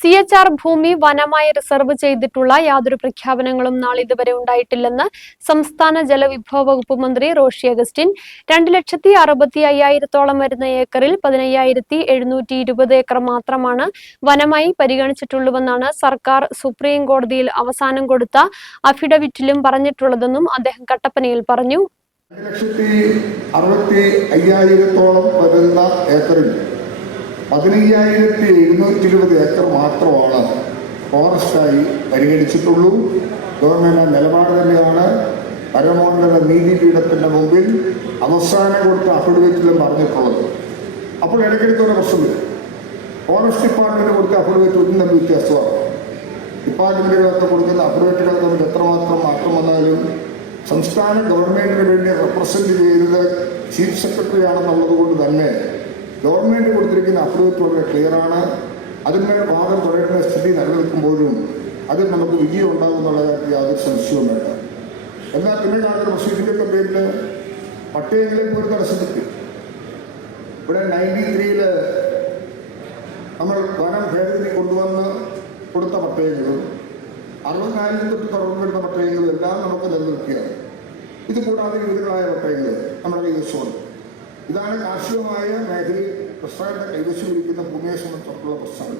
CHR ഭൂമി വനമായി reserve ചെയ്തിട്ടുള്ള യാതൊരു പ്രഖ്യാപനങ്ങളും നാളിതുവരെ ഉണ്ടായിട്ടില്ലെന്ന് സംസ്ഥാന ജലവിഭവ വകുപ്പ് മന്ത്രി റോഷി അഗസ്റ്റിൻ. 2,65,000 വരുന്ന ഏക്കറിൽ 15,720 ഏക്കർ മാത്രമാണ് വനമായി പരിഗണിച്ചിട്ടുള്ളൂവെന്നാണ് സർക്കാർ സുപ്രീം കോടതിയിൽ അവസാനം കൊടുത്ത അഫിഡവിറ്റിലും പറഞ്ഞിട്ടുള്ളതെന്നും അദ്ദേഹം കട്ടപ്പനയിൽ പറഞ്ഞു. 2,65,000 വരുന്ന ഏക്കറിൽ 15,720 ഏക്കർ മാത്രമാണ് ഫോറസ്റ്റായി പരിഗണിച്ചിട്ടുള്ളൂ. ഗവൺമെന്റ് നിലപാട് തന്നെയാണ് പരമോന്നത നീതിപീഠത്തിന്റെ മുമ്പിൽ അവസാനം കൊടുത്ത അഫിഡവിറ്റിലും പറഞ്ഞിട്ടുള്ളത്. അപ്പോൾ ഇടയ്ക്കിടയ്ക്കൊരു പ്രശ്നമില്ല. ഫോറസ്റ്റ് ഡിപ്പാർട്ട്മെന്റ് കൊടുത്ത അഫിഡവിറ്റ് ഒന്നും തമ്മിൽ വ്യത്യാസമാണ്. ഡിപ്പാർട്ട്മെന്റുകളൊക്കെ കൊടുക്കുന്ന അഫിഡവിറ്റുകൾ തമ്മിൽ എത്രമാത്രം മാറ്റം വന്നാലും സംസ്ഥാന ഗവൺമെന്റിന് വേണ്ടി റെപ്രസെന്റ് ചെയ്യുന്നത് ചീഫ് സെക്രട്ടറി ആണെന്നുള്ളത് കൊണ്ട് തന്നെ ഗവൺമെന്റ് കൊടുത്തിരിക്കുന്ന അഫിഡവിറ്റ് വളരെ ക്ലിയറാണ്. അതിന്മേൽ വാദം തുടരുന്ന സ്ഥിതി നിലനിൽക്കുമ്പോഴും അതിൽ നമുക്ക് വിജയം ഉണ്ടാകുമെന്നുള്ള കാര്യത്തിൽ യാതൊരു സംശയവും വേണ്ട. എന്നാൽ പിന്നെ യാതൊരു പ്രൊസീജിയറിന്റെ പേരിൽ പട്ടയങ്ങളെ പോലും തടസ്സപ്പെടുത്തി. ഇവിടെ 93 നമ്മൾ വനം ഭേദഗതി കൊണ്ടുവന്ന് കൊടുത്ത പട്ടയങ്ങളും 60,000 തൊട്ട് തുടർന്ന് വരുന്ന പട്ടയങ്ങളും എല്ലാം നമുക്ക് നിലനിൽക്കുകയാണ്. ഇത് കൂടാതെ വിവിധങ്ങളായ പട്ടയങ്ങൾ നമ്മുടെ കൈവശമുണ്ട്. ഇതാണ് കാർഷികമായ മേഖലയിൽ കർഷകരുടെ കൈവശം ഇരിക്കുന്ന ഭൂമിയെ സംബന്ധിച്ചിടത്തുള്ള പ്രശ്നങ്ങൾ.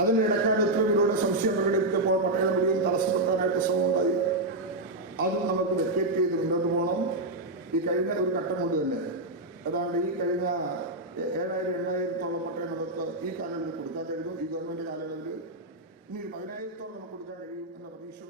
അതിനിടക്കാണ് ഇവരോട് സംശയം പ്രകടിപ്പിച്ചപ്പോൾ പട്ടയ നടപടികൾ തടസ്സപ്പെടുത്താനായിട്ട് ശ്രമമുണ്ടായി. അതും നമുക്ക് വെക്കേറ്റ് ചെയ്ത് മുന്നോട്ട് പോകണം. ഈ കഴിഞ്ഞ ഒരു ഘട്ടം കൊണ്ട് തന്നെ ഏതാണ്ട് ഈ കഴിഞ്ഞ 7,000-8,000 പട്ടയം നമുക്ക് ഈ കാലയളവിൽ കൊടുക്കാൻ കഴിയുന്നു. ഈ ഗവൺമെന്റ് കാലയളവിൽ ഇനി 10,000 നമുക്ക് കൊടുക്കാൻ കഴിയും എന്ന പ്രതീക്ഷ